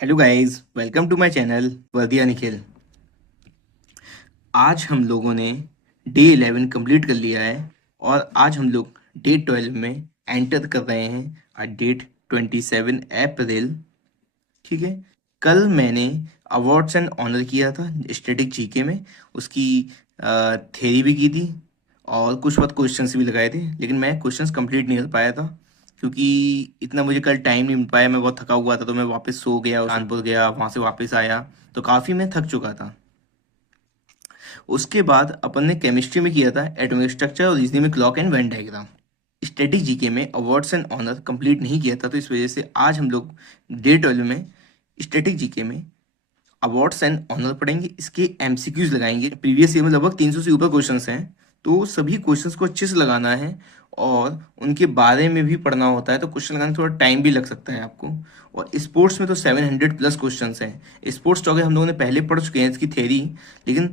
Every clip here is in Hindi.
Hello guys, welcome to my channel वर्दिया निखिल। आज हम लोगों ने डे 11 कंप्लीट कर लिया है और आज हम लोग डे 12 में एंटर कर रहे हैं डेट 27 अप्रैल। ठीक है। कल मैंने अवार्ड्स एंड ऑनर किया था स्टैटिक जीके में। उसकी थ्योरी भी की थी और कुछ बहुत क्वेश्चंस भी लगाए थे, लेकिन मैं क्वेश्चंस कंप्लीट नहीं कर पाया था क्योंकि इतना मुझे कल टाइम नहीं मिल पाया। मैं बहुत थका हुआ था तो मैं वापस सो गया, कानपुर गया, वहाँ से वापस आया तो काफ़ी मैं थक चुका था। उसके बाद अपन ने केमिस्ट्री में किया था एटॉमिक स्ट्रक्चर और रीजनिंग में clock and Venn diagram. Static GK में अवार्ड्स एंड ऑनर कंप्लीट नहीं किया था, तो इस वजह से आज हम लोग डे 12 में स्टैटिक जीके में अवार्ड्स एंड ऑनर पढ़ेंगे। इसके एमसीक्यूज लगाएंगे। प्रीवियस ईयर में लगभग 300 से ऊपर क्वेश्चंस हैं, तो सभी क्वेश्चंस को अच्छे से लगाना है और उनके बारे में भी पढ़ना होता है, तो क्वेश्चन लगाने में थोड़ा टाइम भी लग सकता है आपको। और स्पोर्ट्स में तो 700 प्लस क्वेश्चंस हैं। स्पोर्ट्स टॉपिक हम लोगों ने पहले पढ़ चुके हैं इसकी थ्योरी, लेकिन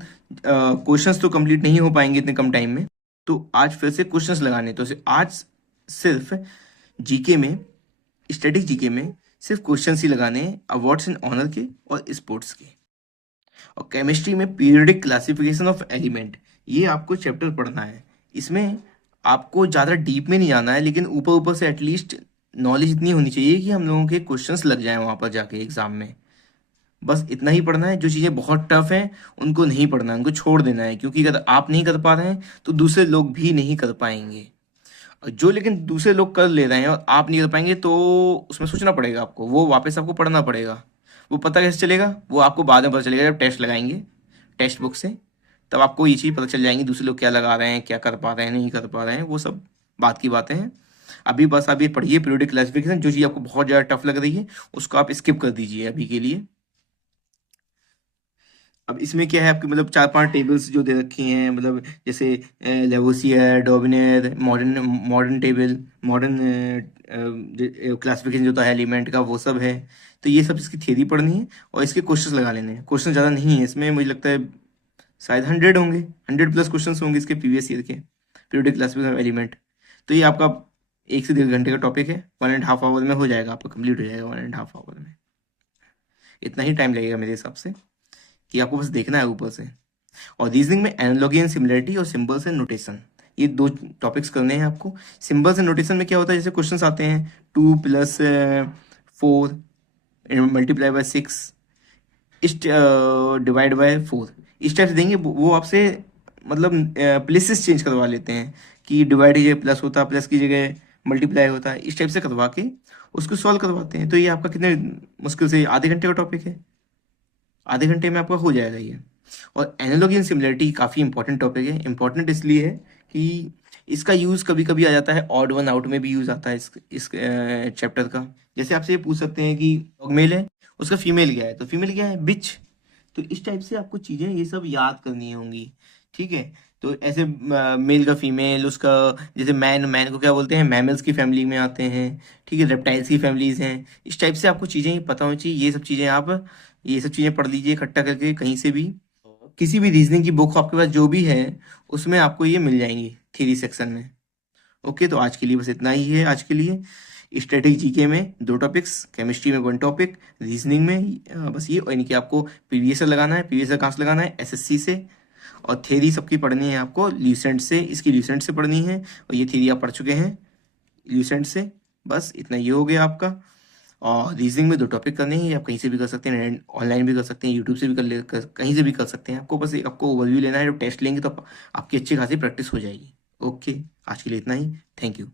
क्वेश्चंस तो कंप्लीट नहीं हो पाएंगे इतने कम टाइम में, तो आज फिर से क्वेश्चंस लगाने। तो आज सिर्फ जीके में, स्टैटिक जीके में सिर्फ क्वेश्चंस ही लगाने हैं अवार्ड्स एंड ऑनर के और स्पोर्ट्स के। और केमिस्ट्री में पीरियोडिक क्लासिफिकेशन ऑफ एलिमेंट, ये आपको चैप्टर पढ़ना है। इसमें आपको ज़्यादा डीप में नहीं जाना है, लेकिन ऊपर ऊपर से एटलीस्ट नॉलेज इतनी होनी चाहिए कि हम लोगों के क्वेश्चंस लग जाएं वहाँ पर जाके एग्जाम में। बस इतना ही पढ़ना है। जो चीज़ें बहुत टफ हैं उनको नहीं पढ़ना है, उनको छोड़ देना है, क्योंकि अगर आप नहीं कर पा रहे हैं तो दूसरे लोग भी नहीं कर पाएंगे। और जो लेकिन दूसरे लोग कर ले रहे हैं और आप नहीं कर पाएंगे, तो उसमें सोचना पड़ेगा आपको, वो वापस आपको पढ़ना पड़ेगा। वो पता कैसे चलेगा? वो आपको बाद में पता चलेगा जब टेस्ट लगाएंगे टेक्स्ट बुक से। तब आपको ये चीज़ पता चल जाएंगी दूसरे लोग क्या लगा रहे हैं, क्या कर पा रहे हैं, नहीं कर पा रहे हैं, वो सब बात की बातें हैं। अभी बस आप ये पढ़िए पीरियोडिक क्लासिफिकेशन। जो चीज़ आपको बहुत ज़्यादा टफ लग रही है उसको आप स्किप कर दीजिए अभी के लिए। अब इसमें क्या है आपके, मतलब 4-5 टेबल्स जो दे रखी हैं, मतलब जैसे Lavoisier, Dobereiner, modern modern table, modern classification जो होता है एलिमेंट का, वो सब है। तो ये सब इसकी थ्योरी पढ़नी है और इसके क्वेश्चंस लगा लेने हैं। क्वेश्चन ज़्यादा नहीं है इसमें, मुझे लगता है शायद 100 होंगे, 100 प्लस क्वेश्चन होंगे इसके प्रीवियस ईयर के पीरियोडिक क्लासिफिकेशन ऑफ एलिमेंट। तो ये आपका 1 से 1.5 घंटे का टॉपिक है। 1.5 आवर में हो जाएगा, आपका कंप्लीट हो जाएगा 1.5 आवर में। इतना ही टाइम लगेगा मेरे हिसाब से, कि आपको बस देखना है ऊपर से। और रीजनिंग में एनालॉजी एंड सिमिलरिटी और सिंबल्स एंड नोटेशन, ये 2 टॉपिक्स करने हैं आपको। सिंबल्स एंड नोटेशन में क्या होता है, जैसे क्वेश्चंस आते हैं 2 + 4 मल्टीप्लाई बाय 6 इस डिवाइड बाय 4, इस टाइप से देंगे। वो आपसे मतलब प्लेसेस चेंज करवा लेते हैं कि डिवाइड की जगह प्लस होता है, प्लस की जगह मल्टीप्लाई होता है, इस टाइप से करवा के उसको सॉल्व करवाते हैं। तो ये आपका कितने मुश्किल से आधे घंटे का टॉपिक है, आधे घंटे में आपका हो जाएगा ये। और एनालॉजी एंड सिमिलरिटी काफ़ी इंपॉर्टेंट टॉपिक है। इंपॉर्टेंट इसलिए है कि इसका यूज़ कभी कभी आ जाता है, ऑड वन आउट में भी यूज़ आता है इस चैप्टर का। जैसे आपसे ये पूछ सकते हैं कि मेल है, उसका फीमेल क्या है, तो फीमेल क्या है, बिच। तो इस टाइप से आपको चीज़ें ये सब याद करनी होंगी। ठीक है। तो ऐसे मेल का फीमेल, उसका जैसे मैन, मैन को क्या बोलते हैं, मैमल्स की फैमिली में आते हैं। ठीक है, रेप्टाइल्स की फैमिलीज हैं। इस टाइप से आपको चीज़ें पता होनी चाहिए। ये सब चीज़ें आप, ये सब चीज़ें पढ़ लीजिए इकट्ठा करके कहीं से भी। किसी भी रीजनिंग की बुक आपके पास जो भी है उसमें आपको ये मिल जाएंगी थ्योरी सेक्शन में। ओके, तो आज के लिए बस इतना ही है। आज के लिए स्टैटिक जीके में 2 टॉपिक्स, केमिस्ट्री में 1 टॉपिक, रीजनिंग में बस ये। और इनके आपको प्रीवियस लगाना है, प्रीवियस कहाँ से लगाना है, एसएससी से। और थ्योरी सबकी पढ़नी है आपको ल्यूसेंट से, इसकी ल्यूसेंट से पढ़नी है, और ये थ्योरी आप पढ़ चुके हैं ल्यूसेंट से। बस इतना ये हो गया आपका। और रीजनिंग में 2 टॉपिक करने हैं, आप कहीं से भी कर सकते हैं, ऑनलाइन भी कर सकते हैं, यूट्यूब से भी कहीं से भी कर सकते हैं। आपको बस आपको ओवरव्यू लेना है। जब टेस्ट लेंगे तो आपकी अच्छी खासी प्रैक्टिस हो जाएगी। ओके, आज के लिए इतना ही। Thank you.